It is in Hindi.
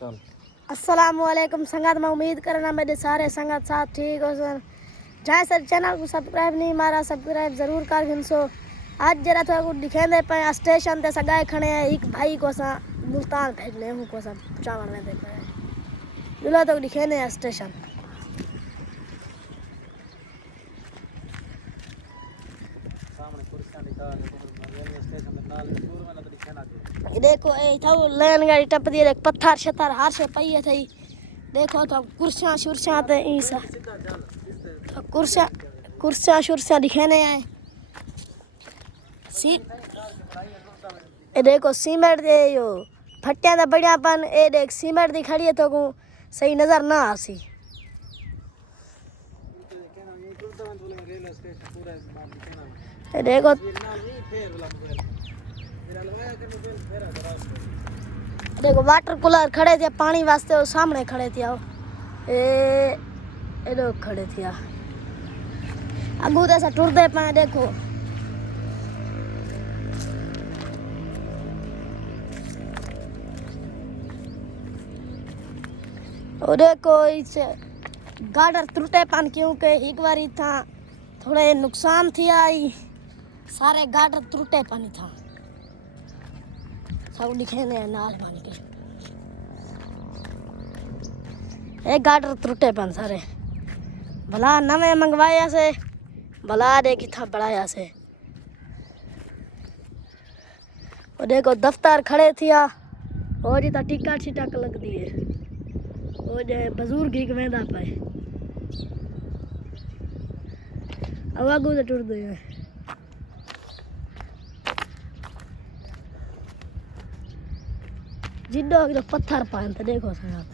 चल अस्सलामुअलैकुम संगत, मैं उम्मीद करना मेरे सारे संगत साथ ठीक हो सर। जहाँ सर चैनल को सब्सक्राइब नहीं मारा सब्सक्राइब ज़रूर कर घिनसो। आज जरा थोड़ा कुछ दिखेंदे पे स्टेशन ते सगाए खड़े हैं एक भाई को सा मुल्तान भेजने हूँ को सब चावल में दे पे दूल्हा तो दिखेंदे हैं स्टेशन। सामने कुर्सियां निकाल रेलवे स्टेशन के नाल दूर में तो दिखे ना दे। देखो ए था वो लेन गाड़ी टप दी एक पत्थर शतर हार से पई है थई। देखो तो कुर्सियां शुर्सियां ते ई सा सीधा चल तो कुर्सियां शुर्सियां दिखेने आए सी। ए देखो सीमेंट दे यो फट्टियां दा बढ़ियापन ए देख सीमेंट दी खड़ी है तो को सही नजर ना आसी। रेलवे स्टेशन पूरा दिखे ना ए देखो नाल भी फेर वाला मोबाइल मेरा लवाया के मोबाइल फेरा जरा देखो वाटर कूलर खड़े थे पानी वास्ते वो सामने खड़े थे ए लोग खड़े थे अगू तो ऐसा टुरदे पे देखो और देखो इस गाडर टूटे पान क्योंकि एक बारी था थोड़े नुकसान थी आई सारे गाडर टूटे पानी था सब दिखे ने नाल पानी के एक गाडर टूटे पान सारे भला नवे मंगवाया से भला दे कि था बढ़ाया से। और देखो दफ्तर खड़े थिया और जी टिका छिटक लग दी है वो जे बुजुर्ग ही वेंदा पाए अब आगू से टुर दे जिड्डो पत्थर पाए तो देखो संगत